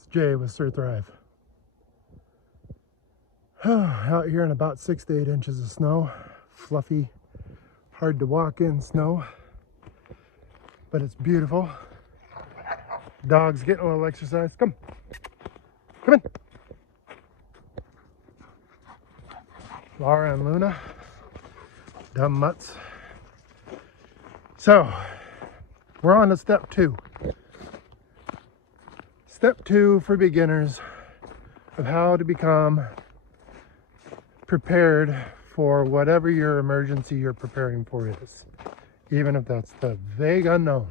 It's Jay with Sir Thrive. Out here in about 6 to 8 inches of snow. Fluffy, hard to walk in snow, but it's beautiful. Dog's getting a little exercise. Come in. Lara and Luna, dumb mutts. So, we're on to step 2. Step 2 for beginners of how to become prepared for whatever your emergency you're preparing for is, even if that's the vague unknown.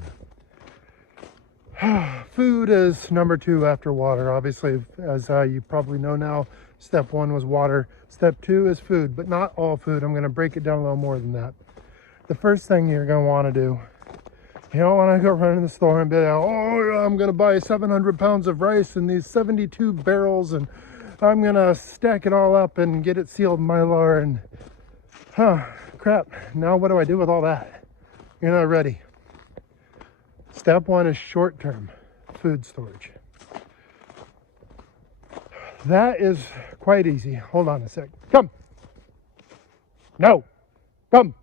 Food is number 2 after water. Obviously, as you probably know now, step 1 was water. Step 2 is food, but not all food. I'm going to break it down a little more than that. The first thing you're going to want to do, you don't want to go run in the store and be like, oh, I'm going to buy 700 pounds of rice and these 72 barrels, and I'm going to stack it all up and get it sealed Mylar, and crap. Now what do I do with all that? You're not ready. Step 1 is short-term food storage. That is quite easy. Hold on a sec. Come. No. Come.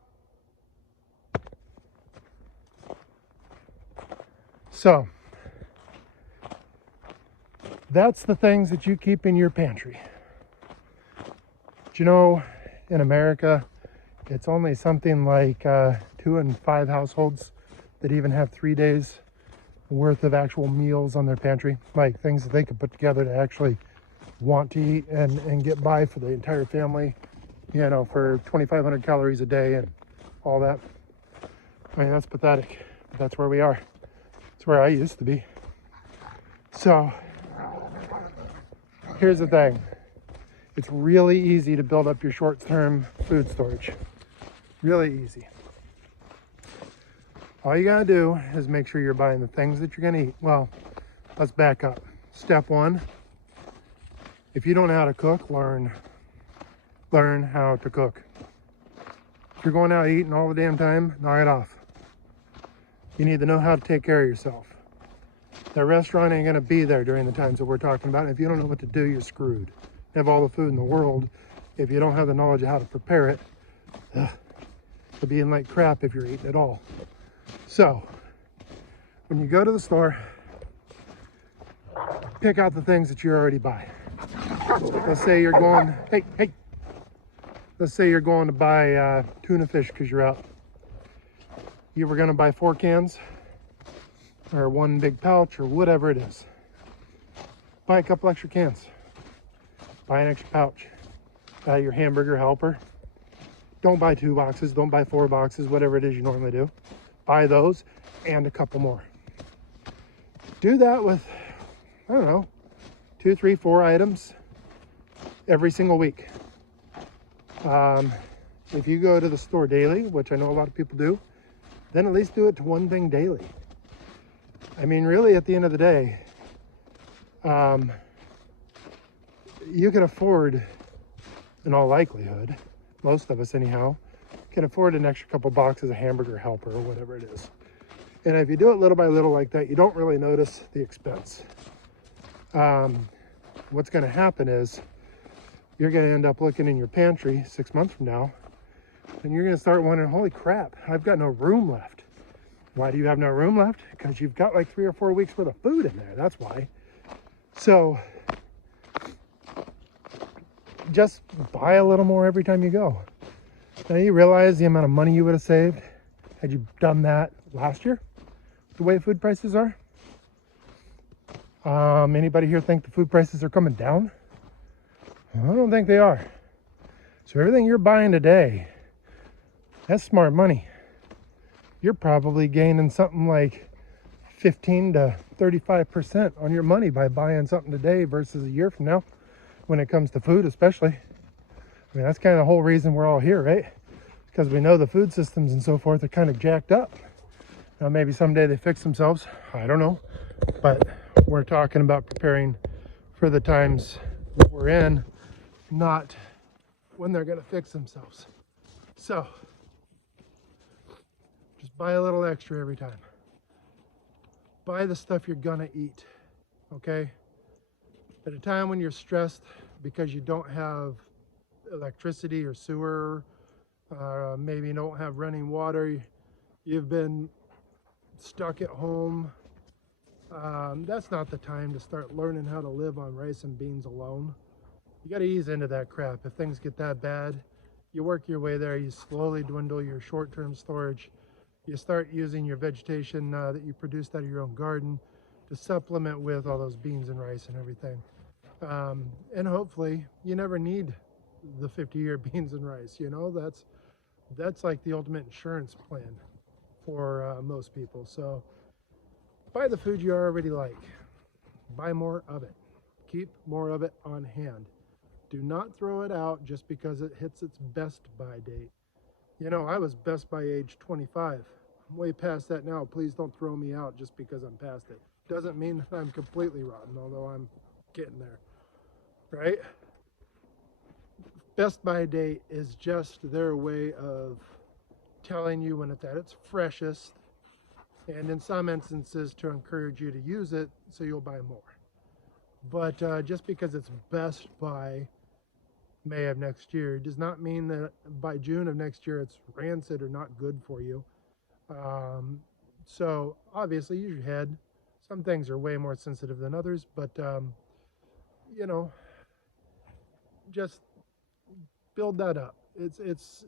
So, that's the things that you keep in your pantry. But you know, in America, it's only something like 2 in 5 households that even have 3 days worth of actual meals on their pantry, like things that they could put together to actually want to eat and get by for the entire family, you know, for 2,500 calories a day and all that. I mean, that's pathetic. But that's where we are. It's where I used to be. So here's the thing. It's really easy to build up your short-term food storage. Really easy. All you gotta do is make sure you're buying the things that you're gonna eat. Well, let's back up. Step 1, if you don't know how to cook, learn how to cook. If you're going out eating all the damn time, knock it off. You need to know how to take care of yourself. That restaurant ain't gonna be there during the times that we're talking about. If you don't know what to do, you're screwed. You have all the food in the world. If you don't have the knowledge of how to prepare it, it'll be in like crap if you're eating it all. So, when you go to the store, pick out the things that you already buy. Let's say you're going, hey. Let's say you're going to buy tuna fish because you're out. You were going to buy 4 cans or 1 big pouch or whatever it is. Buy a couple extra cans. Buy an extra pouch. Buy your hamburger helper. Don't buy 2 boxes. Don't buy 4 boxes, whatever it is you normally do. Buy those and a couple more. Do that with, I don't know, 2, 3, 4 items every single week. If you go to the store daily, which I know a lot of people do, then at least do it to 1 thing daily. I mean, really, at the end of the day, you can afford, in all likelihood, most of us anyhow, can afford an extra couple boxes of hamburger helper or whatever it is. And if you do it little by little like that, you don't really notice the expense. What's going to happen is you're going to end up looking in your pantry 6 months from now, and you're going to start wondering, holy crap, I've got no room left. Why do you have no room left? Because you've got like 3 or 4 weeks worth of food in there. That's why. So just buy a little more every time you go. Now you realize the amount of money you would have saved had you done that last year, the way food prices are. Anybody here think the food prices are coming down? I don't think they are. So everything you're buying today, that's smart money. You're probably gaining something like 15 to 35% on your money by buying something today versus a year from now, when it comes to food especially. I mean, that's kind of the whole reason we're all here, right? Because we know the food systems and so forth are kind of jacked up. Now maybe someday they fix themselves, I don't know. But we're talking about preparing for the times that we're in, not when they're gonna fix themselves. So, just buy a little extra every time. Buy the stuff you're gonna eat, okay? At a time when you're stressed because you don't have electricity or sewer, maybe you don't have running water, you've been stuck at home, that's not the time to start learning how to live on rice and beans alone. You got to ease into that crap. If things get that bad, you work your way there. You slowly dwindle your short-term storage. You start using your vegetation that you produced out of your own garden to supplement with all those beans and rice and everything. And hopefully you never need the 50-year beans and rice. You know, that's like the ultimate insurance plan for most people. So buy the food you already like. Buy more of it. Keep more of it on hand. Do not throw it out just because it hits its best by date. You know, I was best by age 25. I'm way past that now. Please don't throw me out just because I'm past it. Doesn't mean that I'm completely rotten, although I'm getting there, right? Best by date is just their way of telling you when it's at its freshest, and in some instances to encourage you to use it so you'll buy more. But just because it's best by May of next year does not mean that by June of next year it's rancid or not good for you. So obviously use your head. Some things are way more sensitive than others, but you know, just build that up. It's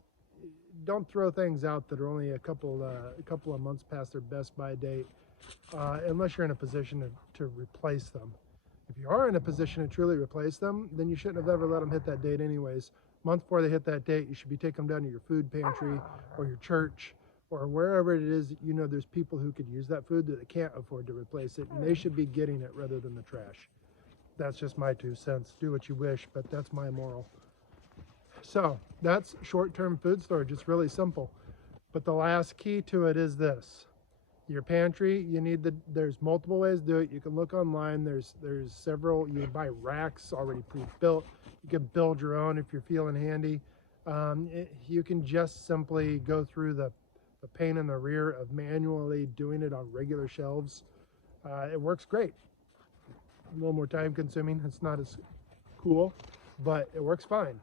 don't throw things out that are only a couple of months past their best by date, unless you're in a position to replace them. If you are in a position to truly replace them, then you shouldn't have ever let them hit that date anyways. Month before they hit that date, you should be taking them down to your food pantry or your church or wherever it is that you know there's people who could use that food that they can't afford to replace it, and they should be getting it rather than the trash. That's just my 2 cents. Do what you wish, but that's my moral. So that's short-term food storage. It's really simple. But the last key to it is this. Your pantry, there's multiple ways to do it. You can look online. There's several. You can buy racks already pre-built. You can build your own if you're feeling handy. You can just simply go through the pain in the rear of manually doing it on regular shelves. It works great. A little more time consuming. It's not as cool, but it works fine.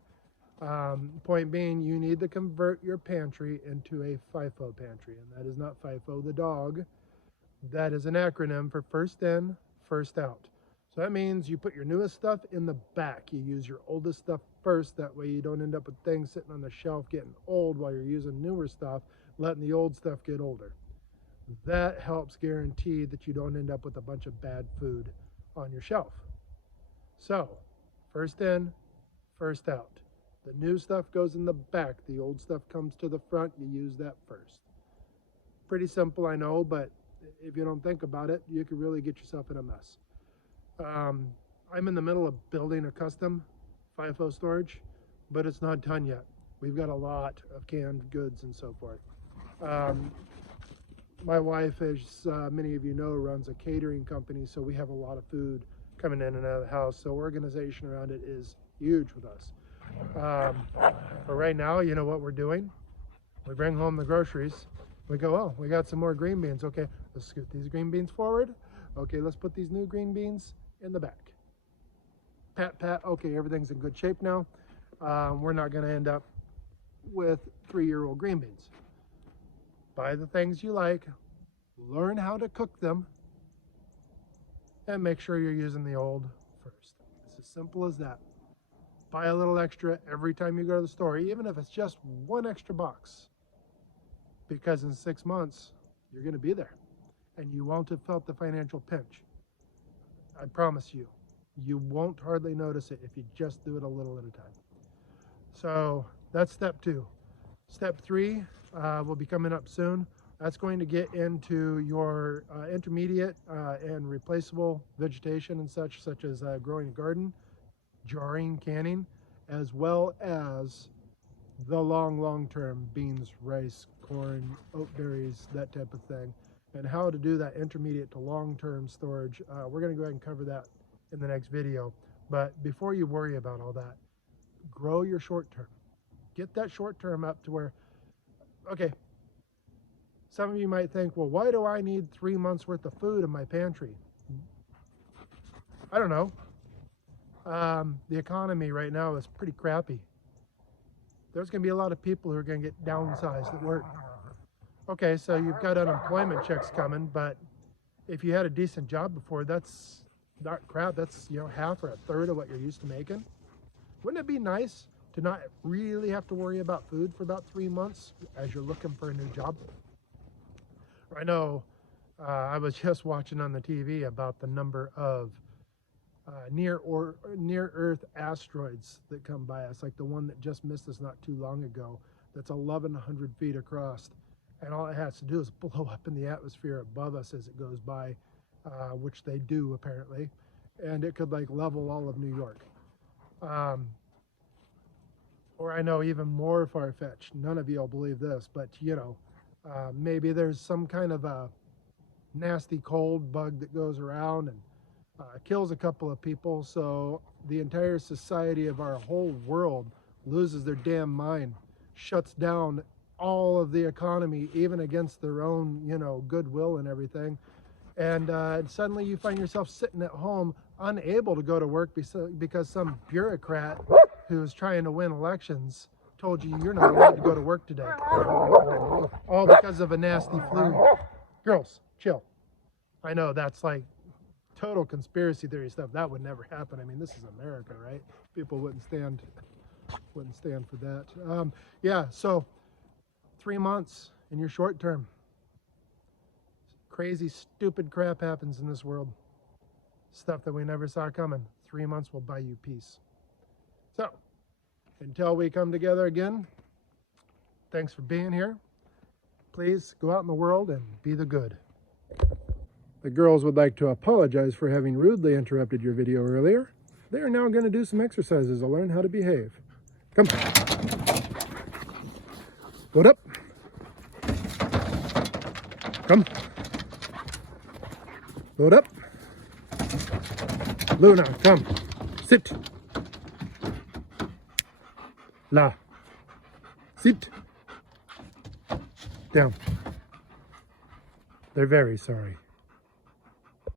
Point being, you need to convert your pantry into a FIFO pantry, and that is not FIFO the dog. That is an acronym for first in, first out. So that means you put your newest stuff in the back. You use your oldest stuff first. That way you don't end up with things sitting on the shelf getting old while you're using newer stuff, letting the old stuff get older. That helps guarantee that you don't end up with a bunch of bad food on your shelf. So, first in, first out. The new stuff goes in the back. The old stuff comes to the front. You use that first. Pretty simple, I know, but if you don't think about it, you could really get yourself in a mess. I'm in the middle of building a custom FIFO storage, but it's not done yet. We've got a lot of canned goods and so forth. My wife, as many of you know, runs a catering company, so we have a lot of food coming in and out of the house. So organization around it is huge with us. But right now, you know what we're doing? We bring home the groceries. We go, oh, we got some more green beans. Okay, let's scoot these green beans forward. Okay, let's put these new green beans in the back. Pat, pat, okay, everything's in good shape now. We're not gonna end up with 3-year-old green beans. Buy the things you like, learn how to cook them, and make sure you're using the old first. It's as simple as that. Buy a little extra every time you go to the store, even if it's just 1 extra box, because in 6 months you're going to be there and you won't have felt the financial pinch. I promise you, you won't hardly notice it if you just do it a little at a time. So that's step 2. Step 3 will be coming up soon. That's going to get into your intermediate and replaceable vegetation and such as growing a garden, jarring, canning, as well as the long-term beans, rice, corn, oat berries, that type of thing, and how to do that intermediate to long-term storage. We're going to go ahead and cover that in the next video. But before you worry about all that, grow your short-term. Get that short-term up to where, okay, some of you might think, well, why do I need 3 months worth of food in my pantry? I don't know. The economy right now is pretty crappy. There's going to be a lot of people who are going to get downsized at work. Okay, so you've got unemployment checks coming, but if you had a decent job before, that's not crap. That's, you know, half or a third of what you're used to making. Wouldn't it be nice to not really have to worry about food for about 3 months as you're looking for a new job? I know I was just watching on the TV about the number of near Earth asteroids that come by us, like the one that just missed us not too long ago, that's 1,100 feet across, and all it has to do is blow up in the atmosphere above us as it goes by, which they do apparently, and it could like level all of New York. Or I know even more far-fetched, none of you will believe this, but you know, maybe there's some kind of a nasty cold bug that goes around and kills a couple of people, so the entire society of our whole world loses their damn mind, shuts down all of the economy, even against their own, you know, goodwill and everything, and suddenly you find yourself sitting at home unable to go to work because some bureaucrat who's trying to win elections told you you're not allowed to go to work today, all because of a nasty flu. Girls, chill. I know that's like total conspiracy theory stuff. That would never happen. I mean, this is America, right? People wouldn't stand for that. Yeah, so 3 months in your short term. Crazy, stupid crap happens in this world. Stuff that we never saw coming. 3 months will buy you peace. So, until we come together again, thanks for being here. Please go out in the world and be the good. The girls would like to apologize for having rudely interrupted your video earlier. They are now going to do some exercises to learn how to behave. Come. Load up. Come. Load up. Luna, come. Sit. La. Sit. Down. They're very sorry.